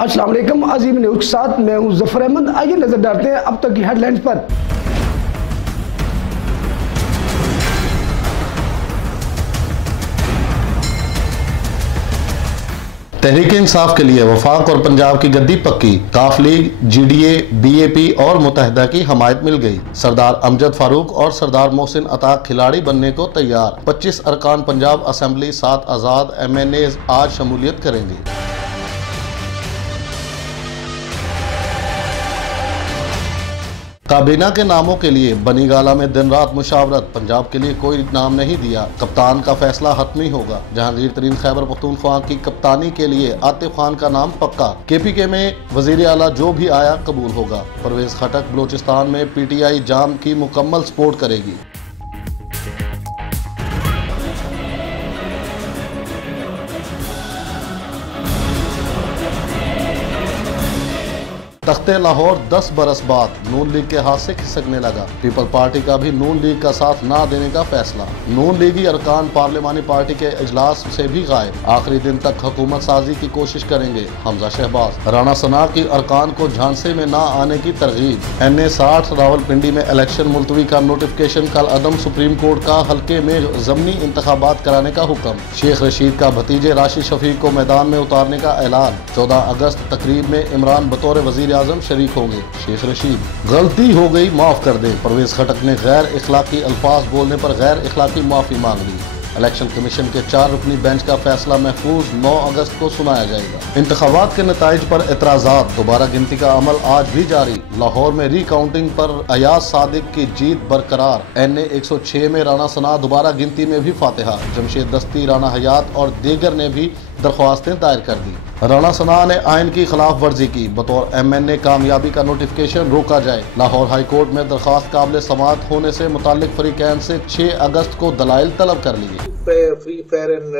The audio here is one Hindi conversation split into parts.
अस्सलाम वालेकुम, अजीम न्यूज़ के साथ मैं हूं जफर अहमद। आइए नजर डालते हैं अब तक की हेडलाइंस पर। तहरीक इंसाफ के लिए वफाक और पंजाब की गद्दी पक्की। काफ लीग, GDA, BAP और मुत्तहिदा की हमायत मिल गई। सरदार अमजद फारूक और सरदार मोहसिन अताक खिलाड़ी बनने को तैयार। 25 अरकान पंजाब असेंबली 7 आज़ाद MNAs आज शमूलियत करेंगे। काबीना के नामों के लिए बनीगाला में दिन रात मुशावरत। पंजाब के लिए कोई नाम नहीं दिया, कप्तान का फैसला हतमी होगा। जहांगीर तरीन खैबर पख्तूनख्वा की कप्तानी के लिए आतिफ खान का नाम पक्का। KPK में वजीर आला जो भी आया कबूल होगा। परवेज खटक बलोचिस्तान में PTI जाम की मुकम्मल सपोर्ट करेगी। तख्ते लाहौर 10 बरस बाद नून लीग के हाथ से खिसकने लगा। पीपल पार्टी का भी नून लीग का साथ ना देने का फैसला। नून लीगी अरकान पार्लिमानी पार्टी के इजलास से भी गायब। आखिरी दिन तक हुकूमत साजी की कोशिश करेंगे हमजा शहबाज। राणा सना की अरकान को झांसे में ना आने की तरगीब। NA 60 रावलपिंडी में इलेक्शन मुलतवी का नोटिफिकेशन कल अदम। सुप्रीम कोर्ट का हल्के में ज़मनी इंतखाबात कराने का हुक्म। शेख रशीद का भतीजे राशिद शफीक को मैदान में उतारने का ऐलान। 14 अगस्त तकरीब में इमरान बतौर वजीर आजम शरीक होंगे। शेख रशीद, गलती हो गई माफ कर दें। परवेज खटक ने गैर इखलाकी अल्फाज बोलने पर गैर इखलाकी माफी मांग ली। इलेक्शन कमीशन के 4 रुकनी बेंच का फैसला महफूज 9 अगस्त को सुनाया जाएगा। इंतखाबात के नताइज पर एतराजात। दोबारा गिनती का अमल आज भी जारी। लाहौर में रिकाउंटिंग पर अयाज सादिक की जीत बरकरार। NA 106 में राणा सना दोबारा गिनती में भी फातिहा। जमशेद दस्ती, राणा हयात और दीगर ने भी दरख्वास्तें दायर कर दी। राणा सना ने आइन की खिलाफ वर्जी की। बतौर MNA कामयाबी का नोटिफिकेशन रोका जाए। लाहौर हाई कोर्ट में दरख्वास्त काबिल समाअत होने से मुताल्लिक फरीकैन से 6 अगस्त को दलाइल तलब कर लिए। Free, fair and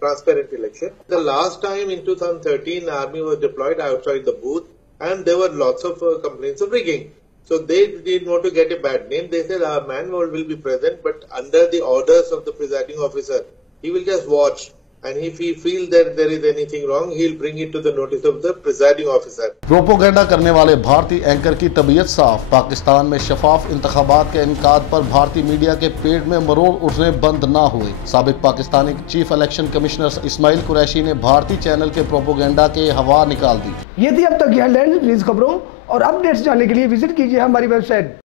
transparent election. The last time in 2013, army was deployed outside the booth, and there were lots of complaints of rigging. So they didn't want to get a bad name. They said our man will be present, but under the orders of the presiding officer, he will just watch. And if he feels that there is anything wrong, he'll bring it to the notice of the presiding officer. Propaganda करने वाले भारतीय एंकर की तबीयत साफ। पाकिस्तान में शफाफ इंतखाबात के इनकाद पर भारतीय मीडिया के पेट में मरोड़ उठने बंद ना हुए। साबिक Pakistani chief election commissioner Ismail Qureshi ने भारतीय चैनल के प्रोपोगेंडा के हवा निकाल दी। ये थी अब तक की हेडलाइंस। न्यूज़ खबरों और अपडेट्स जानने के लिए विजिट कीजिए हमारी वेबसाइट